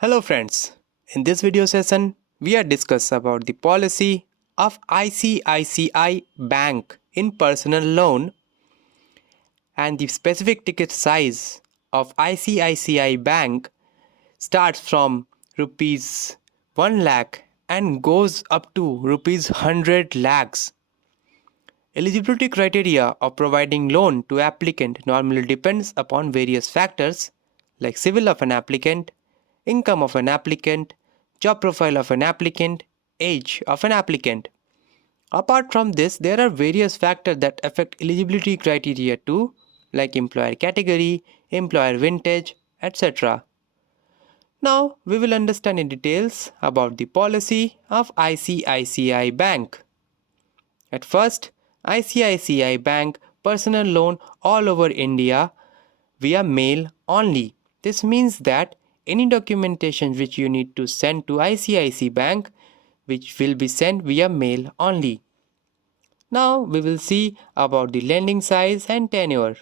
Hello friends, in this video session we are discuss about the policy of ICICI Bank in personal loan and the specific ticket size of ICICI Bank starts from rupees 1 lakh and goes up to rupees 100 lakhs. Eligibility criteria of providing loan to applicant normally depends upon various factors like civil of an applicant, income of an applicant, job profile of an applicant, age of an applicant. Apart from this, there are various factors that affect eligibility criteria too, like employer category, employer vintage, etc. Now, we will understand in details about the policy of ICICI Bank. At first, ICICI Bank personal loan all over India via mail only. This means that any documentation which you need to send to ICICI Bank which will be sent via mail only. Now we will see about the lending size and tenure.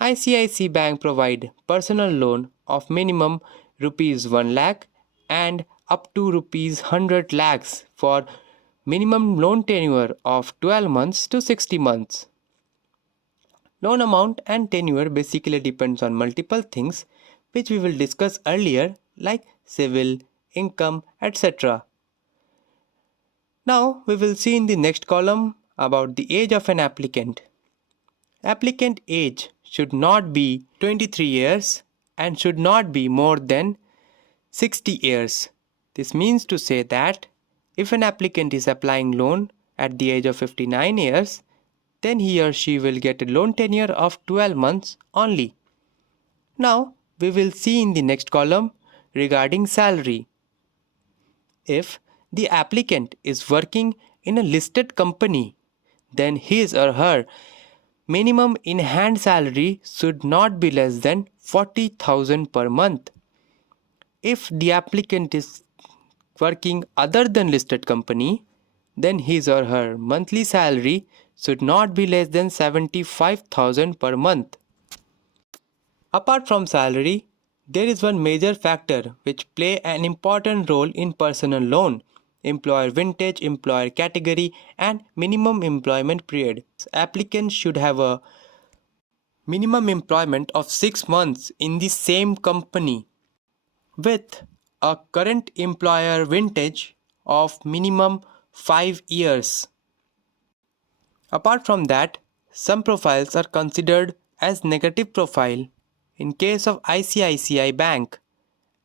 ICICI Bank provide personal loan of minimum rupees 1 lakh and up to rupees 100 lakhs for minimum loan tenure of 12 months to 60 months. Loan amount and tenure basically depends on multiple things which we will discuss earlier like civil, income, etc. Now we will see in the next column about the age of an applicant. Applicant age should not be 23 years and should not be more than 60 years. This means to say that if an applicant is applying loan at the age of 59 years, then he or she will get a loan tenure of 12 months only. Now, we will see in the next column regarding salary. If the applicant is working in a listed company, then his or her minimum in-hand salary should not be less than 40,000 per month. If the applicant is working other than listed company, then his or her monthly salary should not be less than 75,000 per month. Apart from salary, there is one major factor which play an important role in personal loan: employer vintage, employer category, and minimum employment period. Applicants should have a minimum employment of 6 months in the same company with a current employer vintage of minimum 5 years. Apart from that, some profiles are considered as negative profile in case of ICICI Bank,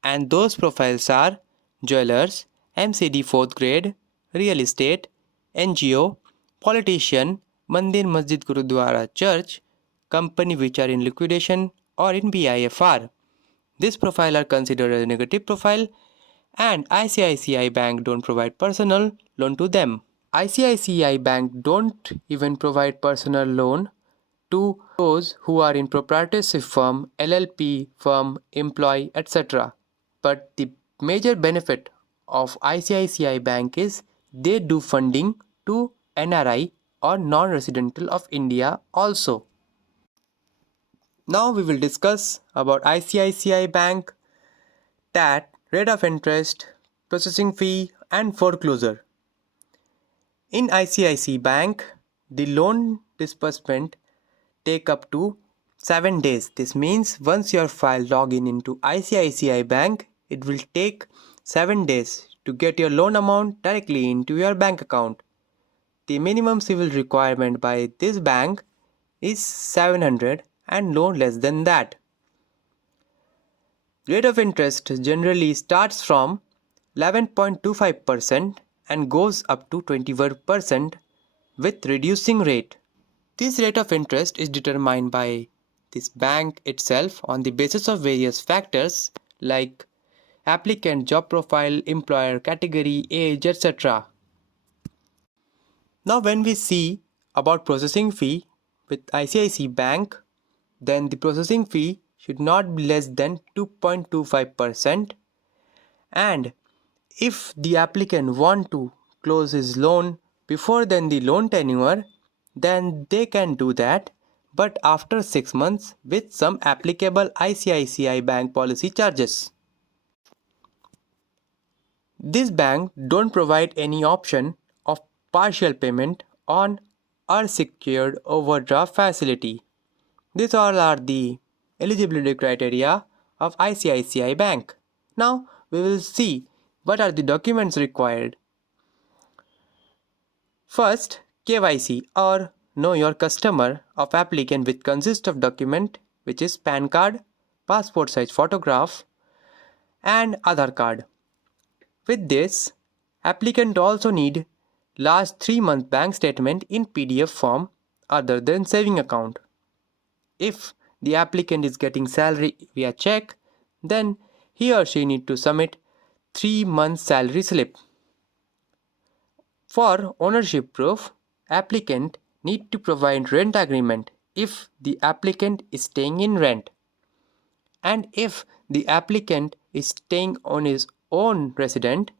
and those profiles are jewelers, MCD 4th grade, real estate, NGO, politician, Mandir Masjid Gurudwara Church, company which are in liquidation or in BIFR. This profile are considered as a negative profile, and ICICI Bank don't provide personal loan to them. ICICI Bank don't even provide personal loan to those who are in proprietorship firm, LLP firm, employee, etc. But the major benefit of ICICI Bank is they do funding to NRI or non-residential of India also. Now we will discuss about ICICI Bank, TAT, rate of interest, processing fee and foreclosure. In ICICI Bank, the loan disbursement take up to 7 days. This means once your file login into ICICI Bank, it will take 7 days to get your loan amount directly into your bank account. The minimum civil requirement by this bank is 700 and no less than that. Rate of interest generally starts from 11.25% and goes up to 21% with reducing rate. This rate of interest is determined by this bank itself on the basis of various factors like applicant job profile, employer category, age, etc. Now when we see about processing fee with ICICI Bank, then the processing fee should not be less than 2.25%, and if the applicant want to close his loan before then the loan tenure, then they can do that, but after 6 months with some applicable ICICI Bank policy charges. This bank don't provide any option of partial payment on our secured overdraft facility. These all are the eligibility criteria of ICICI Bank. Now we will see what are the documents required. First, KYC or Know Your Customer of applicant, which consists of document which is PAN card, passport size photograph and Aadhaar card. With this, applicant also need last 3 month bank statement in PDF form other than saving account. If the applicant is getting salary via check, then he or she need to submit 3 months salary slip. For ownership proof, applicant need to provide rent agreement if the applicant is staying in rent. And if the applicant is staying on his own resident,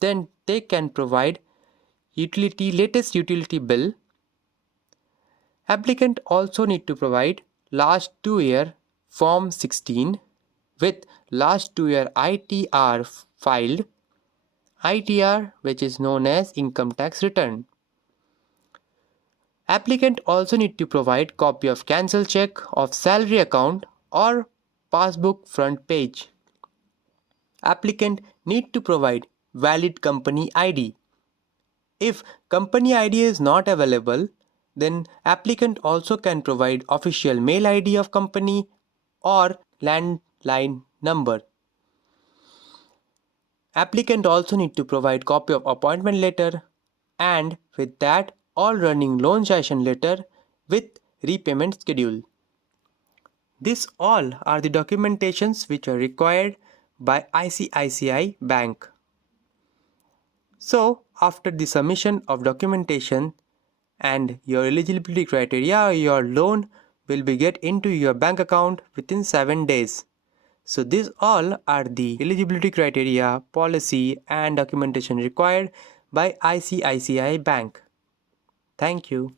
then they can provide latest utility bill. Applicant also need to provide last 2 year Form 16 with last 2 year ITR filed, ITR which is known as income tax return. Applicant also need to provide copy of cancel check of salary account or passbook front page. Applicant need to provide valid company ID. If company ID is not available, then applicant also can provide official mail ID of company or landline number. Applicant also need to provide copy of appointment letter and with that all running loan sanction letter with repayment schedule. These all are the documentations which are required by ICICI Bank. So after the submission of documentation and your eligibility criteria, your loan will be get into your bank account within 7 days. So these all are the eligibility criteria, policy and documentation required by ICICI Bank. Thank you.